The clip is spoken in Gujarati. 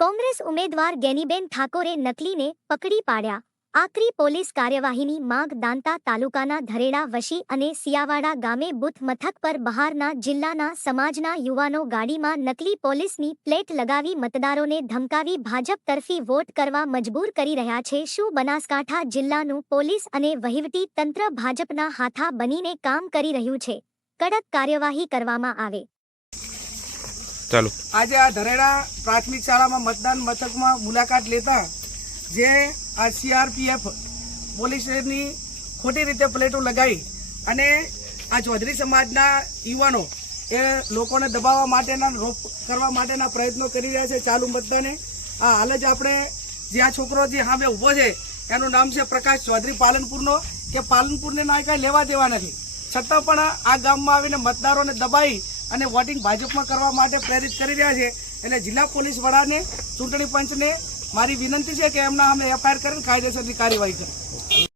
કોંગ્રેસ ઉમેદવાર ગેનીબેન ઠાકોરે નકલીને પકડી પાડ્યા. આકરી પોલીસ કાર્યવાહીની માંગ દાંતા તાલુકાના ધરેડા વશી અને સિયાવાડા ગામે બુથ મથક પર બહારના જિલ્લાના સમાજના યુવાનો ગાડીમાં નકલી પોલીસની પ્લેટ લગાવી મતદારોને ધમકાવી ભાજપ તરફી વોટ કરવા મજબૂર કરી રહ્યા છે. શું બનાસકાંઠા જિલ્લાનું પોલીસ અને વહીવટી તંત્ર ભાજપના હાથા બનીને કામ કરી રહ્યું છે? કડક કાર્યવાહી કરવામાં આવે. ચાલો. આજે આ ધરેડા પ્રાથમિક શાળામાં મતદાન મથકમાં મુલાકાત લેતા જે આ સીઆરપીએફ પોલીસની ખોટી રીતે પ્લેટો લગાવી અને આ ચૌધરી સમાજના યુવાનો એ લોકોને દબાવવા માટેના રોપ કરવા માટેના પ્રયત્નો કરી રહ્યા છે ચાલુ મતદાને. આ હાલ જ આપણે જે આ છોકરો જે સામે ઊભો છે, એનું નામ છે પ્રકાશ ચૌધરી પાલનપુરનો, કે પાલનપુરને ના કાંઈ લેવા દેવા નથી. છતાં પણ આ ગામમાં આવીને મતદારોને દબાઈ અને વોટિંગ ભાજપમાં કરવા માટે પ્રેરિત કરી રહ્યા છે. એટલે જિલ્લા પોલીસ વડાને, ચૂંટણી પંચને મારી વિનંતી છે કે એમના અમે એફઆઈઆર કરીને કાયદેસરની કાર્યવાહી કરે